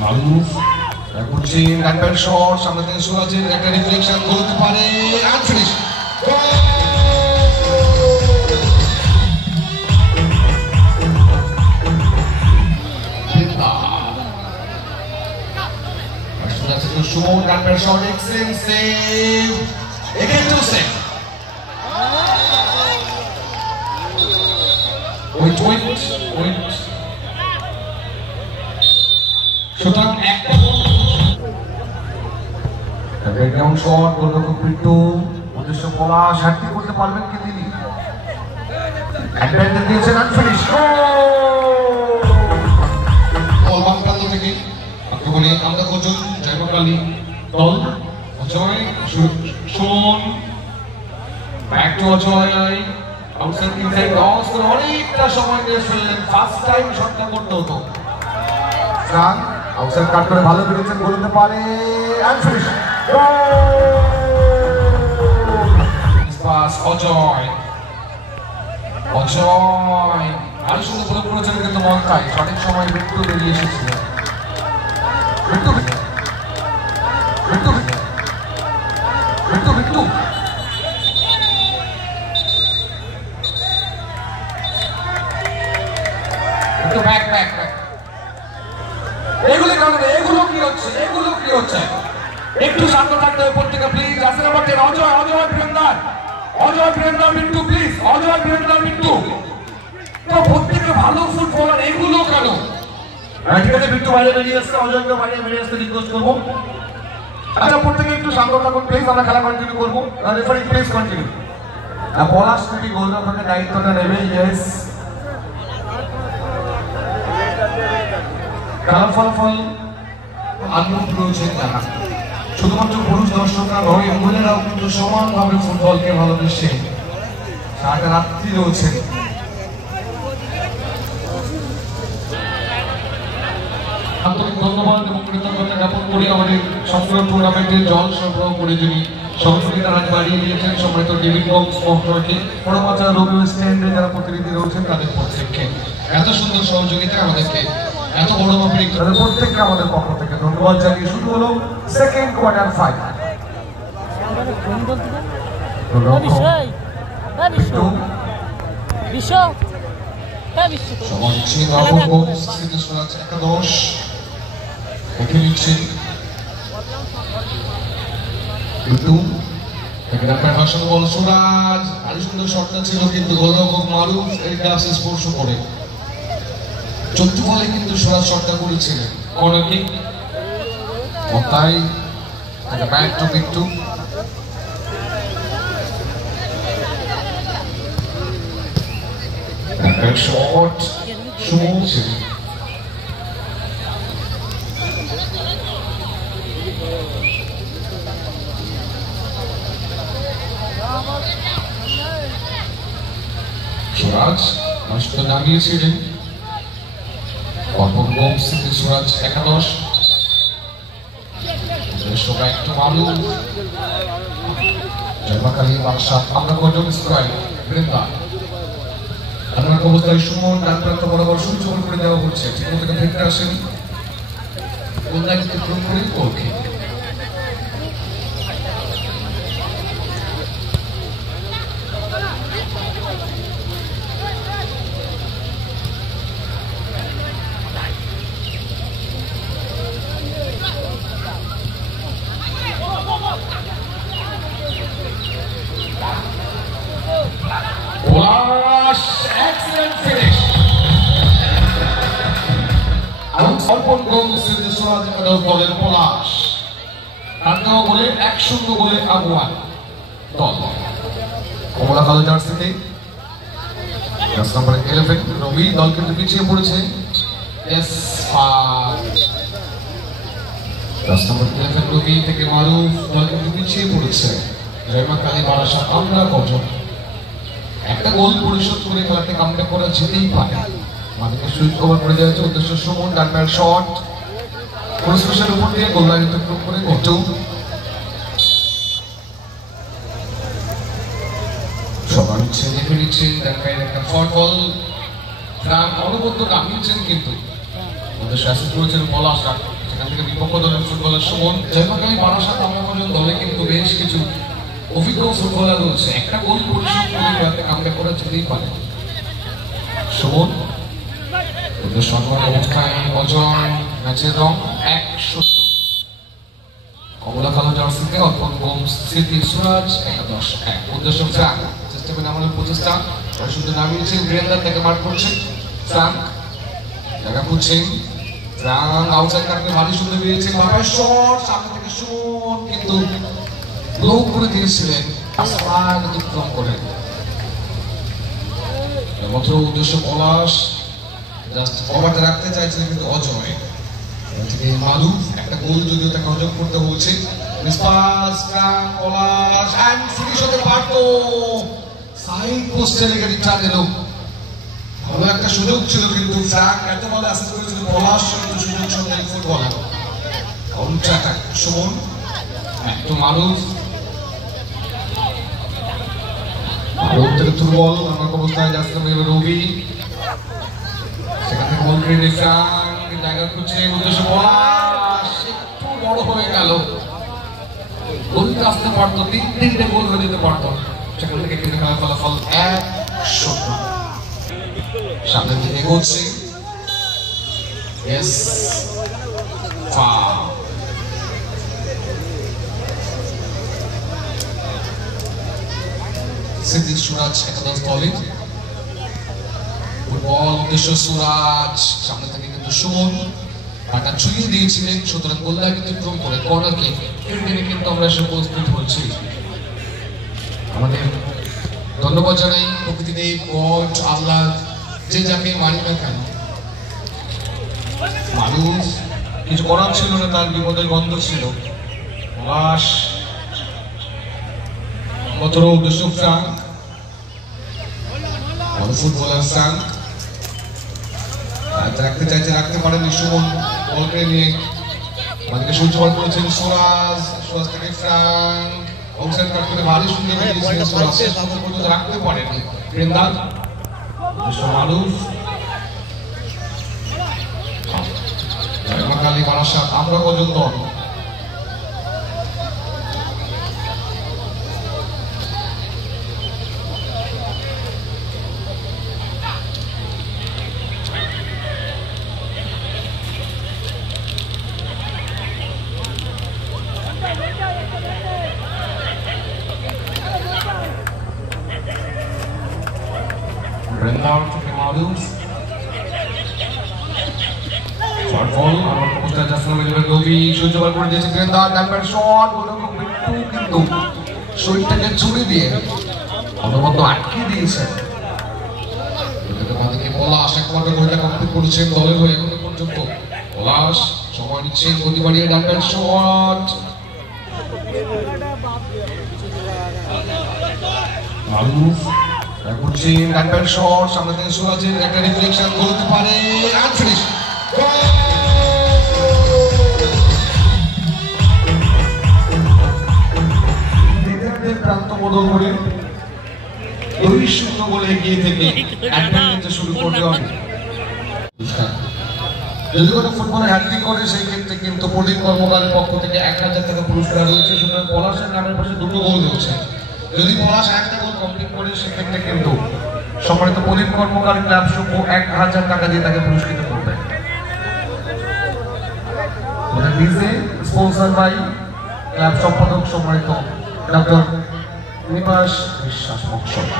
মারুফ করছেন right shot, সামনে থেকে সুরাজের একটা রিফ্লেকশন করতে পারে, unfinished Suman right shot, excellent save, again to save, উইট সুতরাং একটা ব্যাকগ্রাউন্ড শট, গোলরক্ষক পিন্টু, উদ্দেশ্য পলাশ, হ্যাট্রিক করতে পারবেন কি তিনি? অ্যাডভান্টেজ দিয়েছেন, আনফিনিশ বল বাম প্রান্ত থেকে আক্রমণে আমরা কোচন জয়প্রকালী দল Ajay Suman back to Ajay outside inside loss করে অনেকটা সময় নিয়ে ফেললেন, ফার্স্ট টাইম শটটা করতে হতো, রান আউটসাইড কাট করে ভালো বেরিয়েছেন, বলতে পারে আনফিনিশ পাস অজয় আরো সুন্দর প্রয়োগ করেছেন কিন্তু মনটাই সঠিক সময় মৃত্যু বেরিয়ে এসেছিল, মৃত্যু এগুলো কি হচ্ছে একটু শান্ত থাকতে হবে প্রত্যেকে প্লিজ। আসে নাম্বার 10 অজয় বীরেন্দ্র মিন্টু প্লিজ, অজয় বীরেন্দ্র মিন্টু, তো প্রত্যেকে ভালো ফুটবলার, এগুলো কেন? ঠিক আছে, মিন্টু বাইরে বেরিয়ে আসছে, অজয়কে বাইরে বেরিয়ে আসতে রিকোয়েস্ট করবো। আচ্ছা প্রত্যেকে একটু শান্ত থাকুন প্লিজ, আমরা খেলা কন্টিনিউ করবো, রেফারি প্লিজ কন্টিনিউ। পলাশ নাকি গোলরক্ষকের দায়িত্বটা নেবে, ইয়েস খেলার ফলাফল আগ্রহ রয়েছে তারা, শুধুমাত্র পুরুষ দর্শকরা নয়, মহিলারাও কিন্তু সমানভাবে ফুটবলকে ভালোবেসে সারা রাত্রি রয়েছে। আন্তরিক ধন্যবাদ এবং কৃতজ্ঞতা জ্ঞাপন করি আমাদের সংগ্রহ টুর্নামেন্টের জল সরবরাহ করে যিনি সহযোগিতা রাজ বাড়িয়ে দিয়েছেন সম্মানিত ডেভিড বক্স স্পন্সরকে, বড়মাচা রবি স্ট্যান্ডে যারা প্রতিনিধি রয়েছেন তাদের প্রত্যেককে এত সুন্দর সহযোগিতা আমাদেরকে এত বড় মাপের তাদের প্রত্যেককে আমাদের পক্ষ থেকে ধন্যবাদ জানিয়ে শুরু হলো সেকেন্ড কোয়ার্টার ফাইনাল। সুরাজ আরো সুন্দর শটটা ছিল কিন্তু গোলরক্ষক মারুফ এই গ্লাসে স্পর্শ করে 14 বলে কিন্তু সুরাজ শটটা করেছিলেন কর্নার কিক, তাই একটা back to Pintu, shot Suman Suraj Masud নামিয়েছিলেন, সুরাজ একাদশ একটু মালু জয়মাকালী বাদশাহ আমরা কজন স্কোয়ার বৃন্দা আপনার অবস্থায় সুমন ডান প্রান্ত বরাবর সুযোগ করে দেওয়া হচ্ছে, ঠিক মতো দেখতে আসেন গোলটা কিন্তু পুরোপুরি গোলকে রবি দল কিন্তু পিছিয়ে পড়েছে, রবি থেকে মারুফ দল কিন্তু পিছিয়ে পড়েছে, জয়মাকালী বারাসা আমরা কজন একটা গোল পরিশোধ করে খেলাতে কামটা করা যেতেই পারে, আমাদেরকে সুইচ কভার করে দেওয়া হচ্ছে, উদ্দেশ্য সুমন ডান পায়ের শট পরিস্পেশাল উপর দিয়ে গোল লাইন অতিক্রম করে ঘটেও সবার ইচ্ছে দেখে নিচ্ছেন ডান পায়ের একটা শর্ট বল ফ্রাঙ্ক অনবদ্য নামিয়েছেন কিন্তু ওদের শাসিত করেছেন পলাশ, সেখান থেকে বিপক্ষ দলের ফুটবলার সুমন। জয়মাকালী বারাসাত আমরা পর্যন্ত দলে কিন্তু বেশ কিছু অভিজ্ঞ ফুটবলার রয়েছে, একটা গোল পরিশোধ করে কামব্যাক করা যেতেই পারে। সুমন ওদের সম্মান অবস্থায় অজয়, ম্যাচের রং 1-0। কমলা কালো জার্সিতে অর্পণ গোমস, স্মৃতি সুরাজ 11-1। উদ্দেশ্য ফ্রাঙ্ক, চেষ্টা করে আমাদের প্রচেষ্টা শুধু নামিয়েছেন গ্রেন্দার থেকে মার্ক করছেন ফ্রাঙ্ক, জায়গা খুঁজছেন ফ্রাঙ্ক, আউটসাইড কাটতে ভারী সুন্দর বেরিয়েছেন, বাবার শট সামনে থেকে সুমন কিন্তু ব্লক করে দিয়েছিলেন, আসমান অতিক্রম করেন। মাত্র উদ্দেশ্য পলাশ, জাস্ট কভারটা রাখতে চাইছিলেন কিন্তু অজয় থেকে মালু, একটা গোল যদিও তাকে হজম করতে হচ্ছে। মিসপাস ফ্রাঙ্ক, পলাশ এন্ড ফিনিশ হতে পারতো, সাইড পোস্টে লেগে রিটার্ন এলো। ভালো একটা সুযোগ ছিল কিন্তু ফ্রাঙ্ক এত ভালো অ্যাসিস্ট করেছিল, পলাশ কিন্তু সুযোগ সন্ধানী ফুটবলার। কাউন্টার অ্যাটাক সুমন, একটু মারুফ, মারুফ থেকে দুর্বল আমার অবস্থায় যাচ্ছিল রবি, সেখান থেকে বল কেড়ে ফ্রাঙ্ক, জায়গা খুঁজছে উদ্দেশ্য পলাশ, একটু বড় হয়ে গেল, গোলটা আসতে পারতো, 3-3টে গোল হয়ে যেতে পারতো, সেখান থেকে কিন্তু খেলার ফলাফল 1-0। সামনের দিকে এগোচ্ছে, ইয়েস ফাউল। সিদ্দিক সুরাজ একাদশ দলে, ফুটবল উদ্দেশ্য সুরাজ, সামনে থেকে কিন্তু সুমন পাটা ছুঁয়ে দিয়েছিলেন, সুতরাং গোলদার অতিক্রম করে কর্নার কিক কিন্তু আমরা এসে উপস্থিত হচ্ছি। আমাদের ধন্যবাদ জানাই প্রকৃতিদেব, গড, আল্লাহ, যে যাকে মানি না কেন, মানুষ কিছু করার ছিল না, তার বিপদের গন্ধ ছিল। পলাশ মাত্র উদ্দেশ্য ফ্রাঙ্ক, ফুটবলার ফ্রাঙ্ক রাখতে চাইছে, রাখতে পারেনি সুমন, বলকে নিয়ে আমাদেরকে সহ্য করেছেন সুরাজ, সুরাজ থেকে ফ্রাঙ্ক, অবসান কাট করে ভারী সুন্দর বেরিয়েছিলেন সুরাজ, শেষ পর্যন্ত রাখতে পারেনি বৃন্দান। মারুফ, জয়মাকালী বারাসাত আমরা পর্যন্ত শরীরটাকে ছুড়ে দিয়ে অনবদ্য আটকে দিয়েছেন। পলাশ একমাত্র গোলটা কমপ্লিট করেছেন দলের হয়ে এখনো পর্যন্ত। পলাশ সময় নিচ্ছে, গতি বাড়িয়ে ডানপ্যাড শট, মারুফ করছেন ডানপ্যাড শট, সামনে থেকে সুরাজের একটা রিফ্লেকশন করতে পারে, ফিনিশ। প্রান্ত বদল করে 2-0 গোলে এগিয়ে থেকে অ্যাডভান্টেজে শুরু করতে হবে। যদি কোনো ফুটবলার হ্যাট্রিক করে সেই ক্ষেত্রে কিন্তু প্রদীপ কর্মকারের পক্ষ থেকে 1000 টাকা পুরস্কার রয়েছে, সুতরাং পলাশের নামের পাশে 2টো গোল রয়েছে। যদি পলাশ একটা গোল কমপ্লিট করে সেক্ষেত্রে কিন্তু সম্মানিত প্রদীপ কর্মকার ক্লাব সহ 1000 টাকা দিয়ে তাকে পুরস্কৃত করবে। স্পন্সর বাই ক্লাব সম্পাদক সম্মানিত ডক্টর নিবাস বিশ্বাস মহোদয়।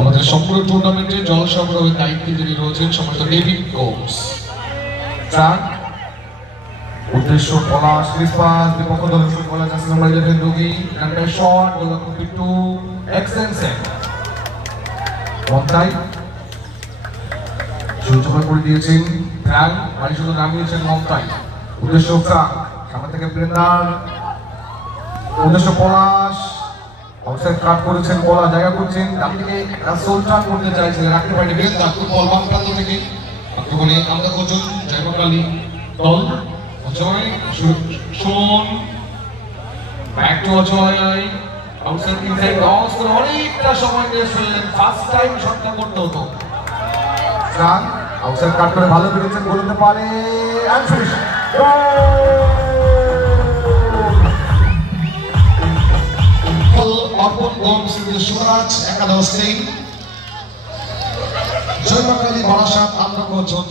আমাদের সম্পূর্ণ টুর্নামেন্টের জল সরবরাহের দায়িত্বে যিনি রয়েছেন সম্মানিত ডেভিড গোমস। ট্রাক উদ্দেশ্য পলাশ, ক্রিসপাস, বিপক্ষ দলের ফুটবলার জাসিম নাম্বার 11 রোগী, ডানপ্যাড শট, গোলরক্ষক পিট্টু, এক্সেনসেন মন্তাই সুযোগ করে দিয়েছেন ফ্রাঙ্ক, বাড়ি শুধু নামিয়েছেন মন্তাই। উদ্দেশ্য ফ্রাঙ্ক, সামনে থেকে ব্রেন্দার, উদ্দেশ্য পলাশ, অফসাইড কাট করেছেন পলা, জায়গা করছেন ডান দিকে সোলটার করতে চাইছিলেন, রাখতে পারেনি ব্রেন্দার, বল বাম প্রান্ত থেকে আক্রমণে আমরা কোচন জয়মাকালী দল। Ajay, Suman, back to Ajay, outside inside loss করে অনেকটা সময় নিয়ে ফেললেন, ফার্স্ট টাইম শটটা করতে হতো। রান আউটসাইড কাট করে ভালো বেরিয়েছেন, বলতে পারে এন্ড ফিনিশ। অর্পণ গোমস সুরাজ একাদশ টিম, জয়মাকালী বারাসাত আন্ধ্রকোচন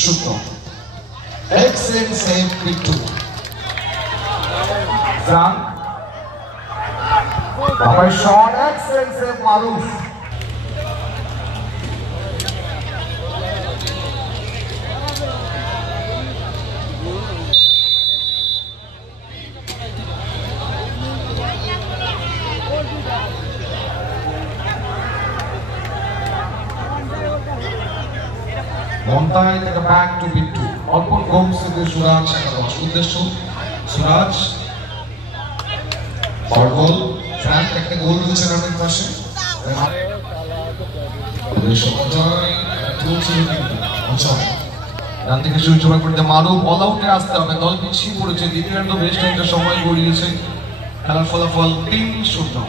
শূন্য। Excellent save Bittu. রান আবার শট, এক্সেলেন্ট সেভ মারুফ। মন্তাই থেকে ব্যাক টু বিট্টু। অর্পণ গোমস সুরাজ একাদশ। উদ্দেশ্য সুরাজ গোল, ফ্র্যাঙ্ক একটা গোল রয়েছে রানের পাশে। ডান থেকে সুইচ ওভার করতে মারুফ, অল আউটে আসতে হবে, দল পিছিয়ে পড়েছে, দ্বিতীয়ার্ধ বেশ একটা সময় গড়িয়েছে। খেলার ফলাফল 3-0।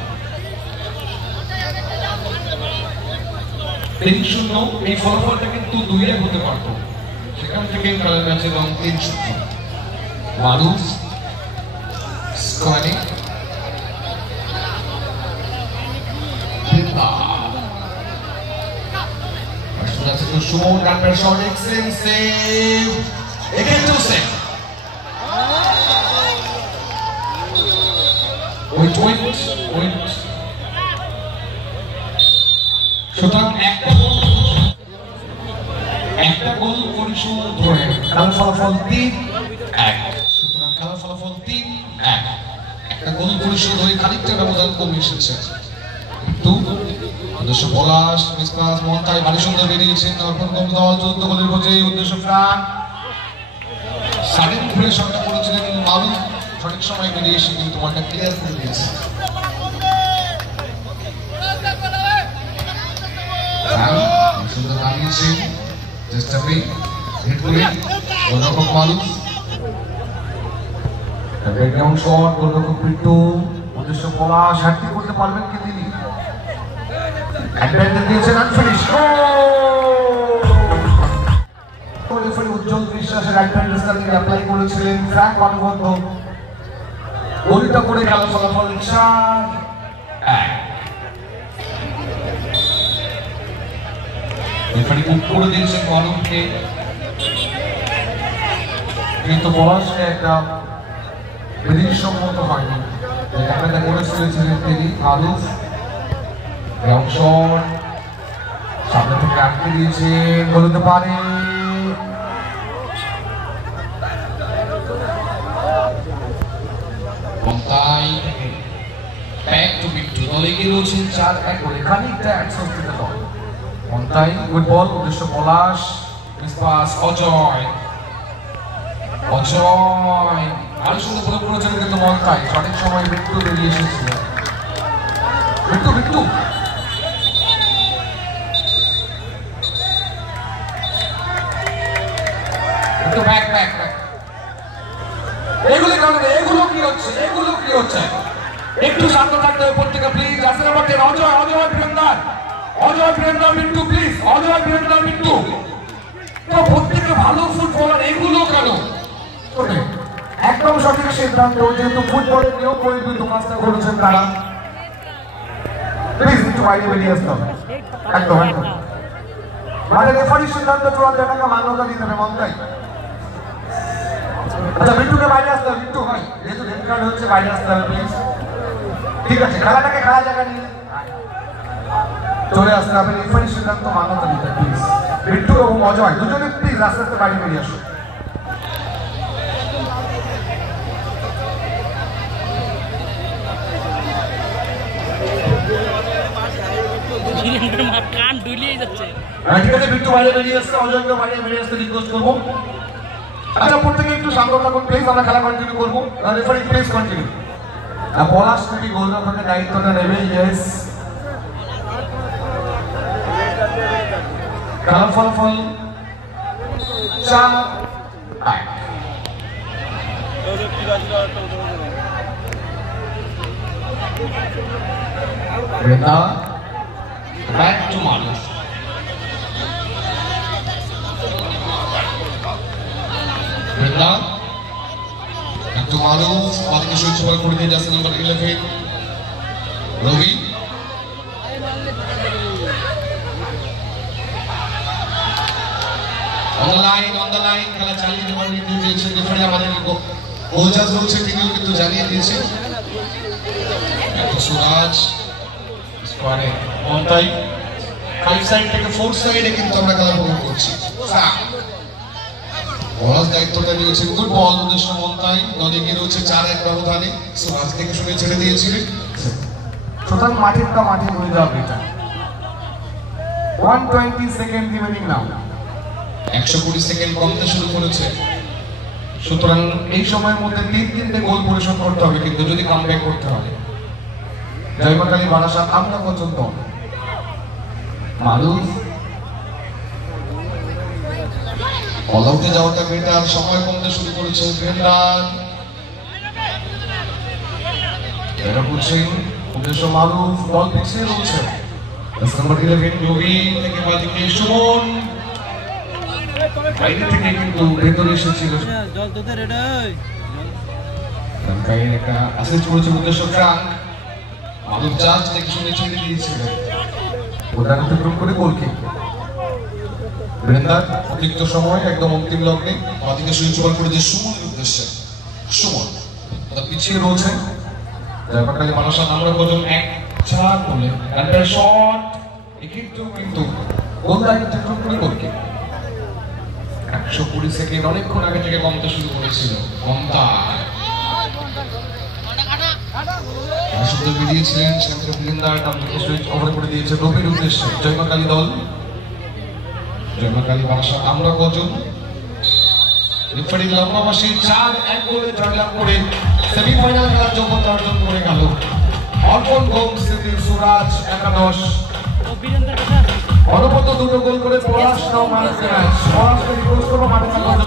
3-0 এই ফলাফলটা কিন্তু 2-1 হতে পারত, সেখান থেকে খেলার ম্যাচে এবং 3-0। মারুফ স্কোয়ারিং সুমন ডানপ্যাড শট, এক্সেলেন্ট সেভ, এখানেও সেভ। উইট সুতরাং একটা গোল পরিশোধ ধরে খেলার ফলাফল 3-1। সুতরাং খেলার ফলাফল 3-1। একটা গোল পরিশোধ হয়ে খানিকটা ব্যবধান কমে এসেছে। উদ্দেশ্য পলাশ, মিসপাস, মন্তাই ভারী সুন্দর বেরিয়েছেন। অর্পণ গোমস দল 14 গোলের বোঝে। উদ্দেশ্য ফ্রান সাডেন ঘুরে শটটা করেছিলেন মারুফ, সঠিক সময় বেরিয়ে এসে কিন্তু বলটা ক্লিয়ার করে দিয়েছে। সুন্দর নামিয়েছে, চেষ্টা পেয়ে হিট করে গোলরক্ষক মারুফ। ব্যাকগ্রাউন্ড শট, গোলরক্ষক বিট্টু। উদ্দেশ্য পলাশ, হ্যাট্রিক করতে পারবেন কি তিনি? অ্যাডভান্টেজ দিয়েছেন, আনফিনিশ। রেফারি উজ্জ্বল বিশ্বাসের অ্যাডভান্টেজটা তিনি অ্যাপ্লাই করেছিলেন। ফ্র্যাঙ্ক অনুবদ্ধ গোলটা করে খেলার ফলাফল 4-1। রেফারি মুখ করে দিয়েছেন মারুফকে, কিন্তু পলাশকে একটা বিধিসম্মত হয়নি, যেটা করে ফেলেছিলেন তিনি। মারুফ গ্রাউন্ড শট, সামনে থেকে আটকে দিয়েছেন, বলতে পারে মন্তাই ব্যাক টু বিট্টু। দলে এগিয়ে রয়েছেন 4-1 গোলে, খানিকটা অ্যাডভান্টেজ দল। মন্তাই গুড বল, উদ্দেশ্য পলাশ, মিসপাস অজয় ভারী সুন্দর প্রয়োগ করেছেন কিন্তু মন্তাই, সঠিক সময় বিট্টু বেরিয়ে এসেছিল। বিট্টু ব্যাক। এগুলো কি হচ্ছে? একটু শান্ত থাকতে হবে প্রত্যেকে প্লিজ। আসে নাম্বার 10 অজয় বীরেন্দ্র বিট্টু প্লিজ। অজয় বীরেন্দ্র বিট্টু তো প্রত্যেকে ভালো ফুটবলার, এগুলো কেন? একদম সঠিক সিদ্ধান্ত, যেহেতু ফুটবলের নিয়ম বই কিন্তু কাজটা করেছেন তারা। প্লিজ একটু বাইরে বেরিয়ে আসতে হবে। একদম মানে রেফারির সিদ্ধান্ত চূড়ান্ত, এটাকে মান্যতা দিতে হবে মন্তাই। আচ্ছা বিট্টুকে বাইরে আসতে হবে, বিট্টু ভাই যেহেতু রেড কার্ড হচ্ছে বাইরে আসতে হবে প্লিজ। ঠিক আছে, খেলাটাকে খেলা জায়গা নিয়ে চলে আসতে হবে, রেফারির সিদ্ধান্ত মান্যতা দিতে প্লিজ। বিট্টু এবং অজয় দুজনে প্লিজ আস্তে আস্তে বাইরে বেরিয়ে আসো। কান ডুলিয়ে যাচ্ছে। ঠিক আছে, বিট্টু বাইরে বেরিয়ে আসছে, অজয়কে বাইরে বেরিয়ে আসতে রিকোয়েস্ট করবো। আচ্ছা প্রত্যেকে একটু শান্ত থাকুন প্লিজ, আমরা খেলা কন্টিনিউ করবো। Referee please continue. পলাশ নাকি গোলরক্ষকের দায়িত্বটা নেবে। ইয়েস, খেলার ফলাফল 4-1। Brinda back to Maruf. Brinda back to Maruf, বাদিকে সুইচ ওভার করে দিয়ে যাচ্ছে number 11 Rabi. On the line খেলা চালিয়ে দেওয়ার নির্দেশ দিয়েছেন রেফারি। আমাদের গোলজাজ রয়েছে, তিনিও কিন্তু জানিয়ে দিয়েছেন সুরাজ স্কোয়ারে অন টাইম 5 সাইড থেকে 4 সাইডে কিন্তু আমরা খেলা উপভোগ করছি। বলার দায়িত্বটা নিয়েছেন গুড বল উদ্দেশ্য মন্তাই। নদীকে রয়েছে 4-1 ব্যবধানে। সুরাজ থেকে শুনে ছেড়ে দিয়েছিলেন। সুতরাং মাঠেরটা মাঠে হয়ে যাবে এটা। 120 সেকেন্ড রিমেনিং নাও। 120 সেকেন্ড কমতে শুরু করেছে। সুতরাং এই সময়ের মধ্যে 3-3টে গোল পরিশোধ করতে হবে, কিন্তু যদি কামব্যাক করতে হবে। জয়মাকালী বারাসাত আমরা পর্যন্ত মানুষ অল আউটে যাওয়াটা বেটার। সময় কমতে শুরু করেছে। ব্রেন্ডান এটা বুঝছেন উদ্দেশ্য মারুফ, বল পিছিয়ে রয়েছে। নাম্বার 11 রবি থেকে বাদিকে সুমন, বাইরে থেকে কিন্তু ভেতরে এসেছিল। জল তোদের এটা লঙ্কায় একটা অ্যাসিস্ট করেছে উদ্দেশ্য ট্রাঙ্ক। মারুফ জাজ থেকে শুনে ছেড়ে দিয়েছিলেন। ওটাকে অতিক্রম করে গোল কিক। বৃন্দার অতিরিক্ত সময় একদম অন্তিম লগ্নে বাদিকে সুইচ ওভার করে দিয়ে সুমনের উদ্দেশ্যে। সুমন তার পিছিয়ে রয়েছে। জয়মাকালী বারাসাত আমরা প্রথম 1-4 বলে একটা শট কিন্তু গোল লাইন অতিক্রম করে গোল কিক। 120 সেকেন্ড অনেকক্ষণ আগে থেকে কমতে শুরু করেছিল। কমতা সুন্দর বেরিয়েছিলেন সেখান থেকে বৃন্দার ডান দিকে সুইচ ওভার করে দিয়েছে রবির উদ্দেশ্যে। জয়মাকালী দল, জয়মাকালী বারাসাত আমরা কজন। রেফারি লম্বাবাসী 4-1 গোলে জয়লাভ করে সেমিফাইনাল খেলার যোগ্যতা অর্জন করে গেল। অর্পণ ঘোষ স্মৃতির সুরাজ একাদশ বীরেন্দ্র কথা অনবদ্য দুটো গোল করে Palash now man of the match. পলাশকে রিকোয়েস্ট করবো মাঠে থাকার জন্য।